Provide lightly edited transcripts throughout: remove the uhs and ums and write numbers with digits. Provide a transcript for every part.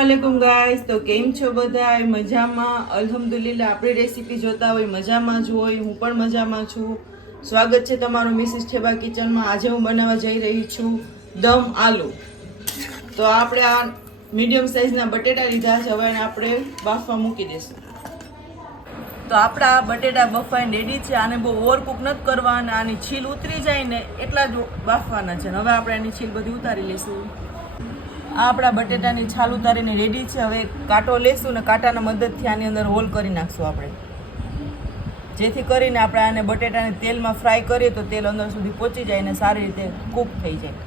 अस्सलामुअलैकुम गाइस। तो केम छो बधाय मजामां? अल्हम्दुलिल्लाह। आपणी रेसिपी जोता होय मजामां ज होय, હું પણ મજામાં છું। સ્વાગત છે તમારું મિસિસ ઠેબા કિચનમાં। આજે હું બનાવવા જઈ રહી છું દમ આલુ। તો આપણે આ મીડિયમ સાઈઝના બટેટા લીધા છે, હવે આપણે બાફવા મૂકી દઈશું। તો આપણા બટેટા બફાઈને રેડી છે। આને બહુ ઓવરકુક નથી કરવાના, આની છીલ ઉતરી જાય ને એટલા જ બાફવાના છે। હવે આપણે આની છીલ બધી ઉતારી લઈશું। આ આપણા બટેટાની છાલ ઉતારીને રેડી છે। હવે કાંટો લેશું ને કાંટાના મદદથી આની અંદર હોલ કરી નાખશું આપણે, જેથી કરીને આપણે આને બટેટાને તેલમાં ફ્રાય કરીએ તો તેલ અંદર સુધી પહોંચી જાય અને સારી રીતે કૂક થઈ જાય।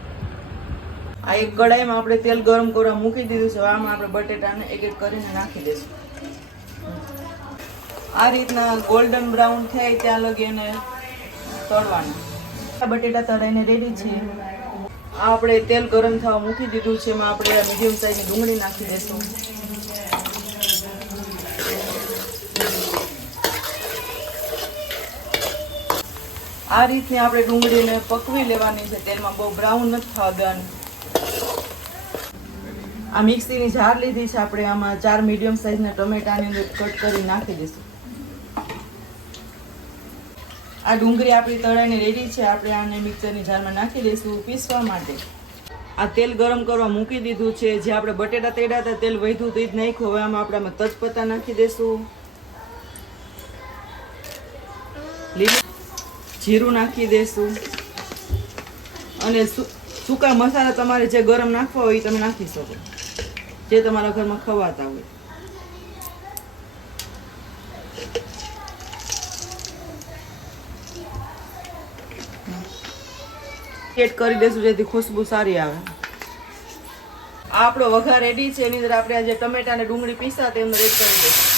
આ એક કઢાઈમાં આપણે તેલ ગરમ કરવા મૂકી દીધું છે। આમાં આપણે બટેટાને એક એક કરીને નાખી દઈશું। આ રીતના ગોલ્ડન બ્રાઉન થાય ત્યાં લગી એને તળવાના। બટેટા તળાઈને રેડી છે। આપણે તેલ ગરમ થવા મૂકી દીધું છે, એમાં આપણે મીડિયમ સાઈઝની ડુંગળી નાખી દઈશું। આ રીતની આપણે ડુંગળીને પકવી લેવાની છે, તેલમાં બહુ બ્રાઉન નથી થવા દેવાની। આ મિક્સીની જાર લીધી છે આપણે, આમાં 4 મીડિયમ સાઈઝના ટમેટાની અંદર કટ કરી નાખી દઈશું। આ ડુંગળી આપણી તળાઈને રેડી છે, આપણે આને મિક્સરની જારમાં નાખી દઈશું પીસવા માટે। આ તેલ ગરમ કરવા મૂકી દીધું છે, જે આપણે બટેટા તળ્યા હતા તેલ વધ્યું તો એ જ નાખ્યું। હવે આમાં આપણે તજપત્તા નાખી દઈશું, લીલું જીરું નાખી દઈશું, અને સૂકા મસાલા તમારે જે ગરમ નાખવા હોય એ તમે નાખી શકો, જે તમારા ઘરમાં ખવાતા હોય। એડ કરી દઈશું જેથી ખુશ્બુ સારી આવે। આ આપણો વઘાર રેડી છે, એની અંદર આપણે આજે ટમેટા અને ડુંગળી પીસા તે અંદર એડ કરી દઈશું।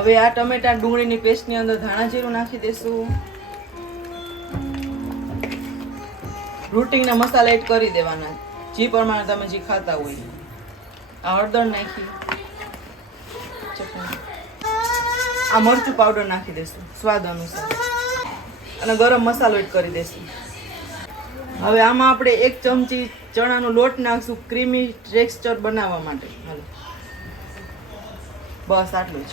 હવે આ ટમેટા ડુંગળીની પેસ્ટની અંદર ધાણા જીરું નાખી દઈશું, રૂટિંગના મસાલા એડ કરી દેવાના જે પ્રમાણે તમે જે ખાતા હોય। આ હળદર નાખી, આ મરચું પાવડર નાખી દઈશું સ્વાદ અનુસાર, અને ગરમ મસાલો એડ કરી દઈશું। હવે આમાં આપણે 1 ચમચી ચણાનો લોટ નાખશું ક્રીમી ટેક્સચર બનાવવા માટે। હાલો, બસ આટલું જ।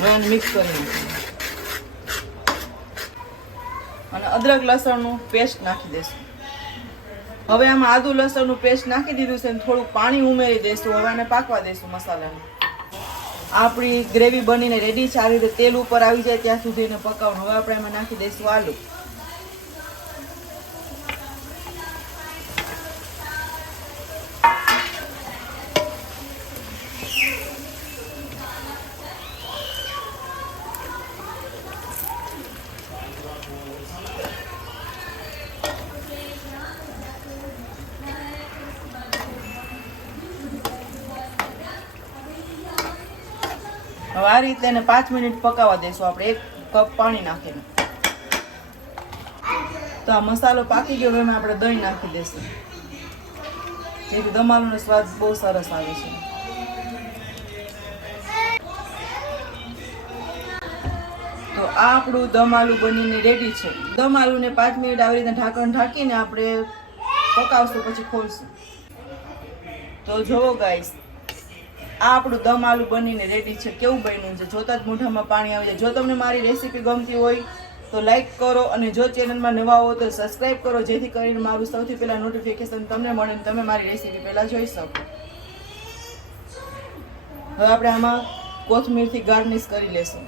હવે મિક્સ કરી નાખીશું અને અદરક લસણનું પેસ્ટ નાખી દઈશું। હવે આમાં આદુ લસણનું પેસ્ટ નાખી દીધું છે, થોડું પાણી ઉમેરી દઈશું। હવે આને પાકવા દઈશું મસાલાને। આપણી ગ્રેવી બનીને રેડી છે, આ રીતે તેલ ઉપર આવી જાય ત્યાં સુધી એને પકાવવાનું। હવે આપણે એમાં નાખી દઈશું આલુ। હવે આ રીતે એને 5 મિનિટ પકાવવા દઈશું આપણે 1 કપ પાણી નાખીને। તો આ મસાલો પાકી ગયો, હવે આપણે દહીં નાખી દઈશું, જેથી દમ આલુનો સ્વાદ બહુ સરસ આવે છે। તો આ આપણું દમ આલુ બનીને રેડી છે। દમ આલુને 5 મિનિટ આવી રીતે ઢાંકણ ઢાંકીને આપણે પકાવશું, પછી ખોલશું। તો જોવો ગાઈસ, આ આપણું દમ આલુ બનીને રેડી છે। કેવું બન્યું છે જોતા જ મોઢામાં પાણી આવી જાય। જો તમને મારી રેસીપી ગમતી હોય તો લાઈક કરો, અને જો ચેનલમાં નવા હો તો સબસ્ક્રાઈબ કરો, જેથી કરીને મારું સૌથી પહેલાં નોટિફિકેશન તમને મળે અને તમે મારી રેસીપી પહેલાં જોઈ શકો। હવે આપણે આમાં કોથમીરથી ગાર્નિશ કરી લેશું।